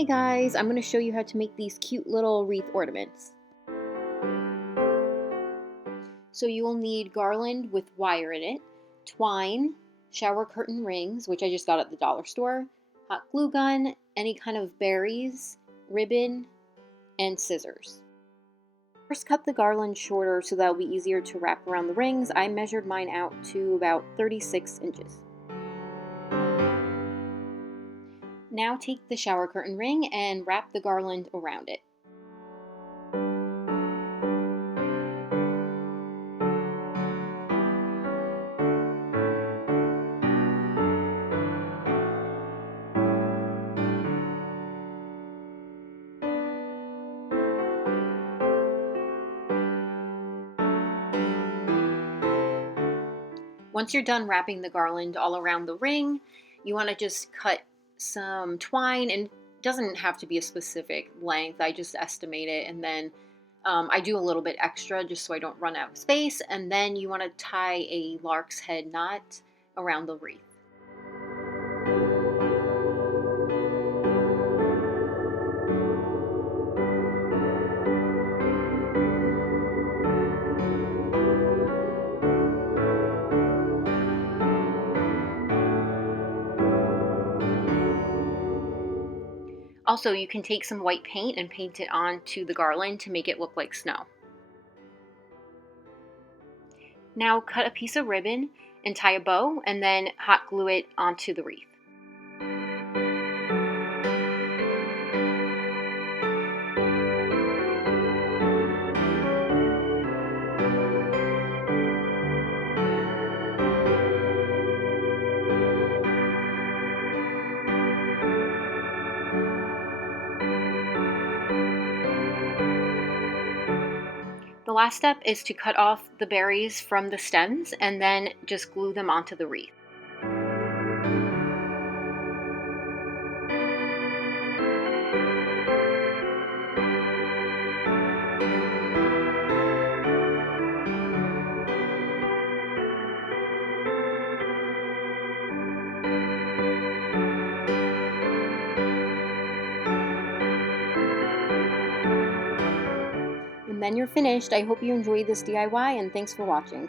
Hey guys, I'm going to show you how to make these cute little wreath ornaments. So you will need garland with wire in it, twine, shower curtain rings, which I just got at the dollar store, hot glue gun, any kind of berries, ribbon, and scissors. First, cut the garland shorter so that will be easier to wrap around the rings. I measured mine out to about 36 inches. Now take the shower curtain ring and wrap the garland around it. Once you're done wrapping the garland all around the ring, you want to just cut some twine, and it doesn't have to be a specific length. I just estimate it, and then I do a little bit extra just so I don't run out of space, and then you want to tie a lark's head knot around the wreath. Also, you can take some white paint and paint it onto the garland to make it look like snow. Now cut a piece of ribbon and tie a bow, and then hot glue it onto the wreath. The last step is to cut off the berries from the stems and then just glue them onto the wreath. And then you're finished. I hope you enjoyed this DIY, and thanks for watching.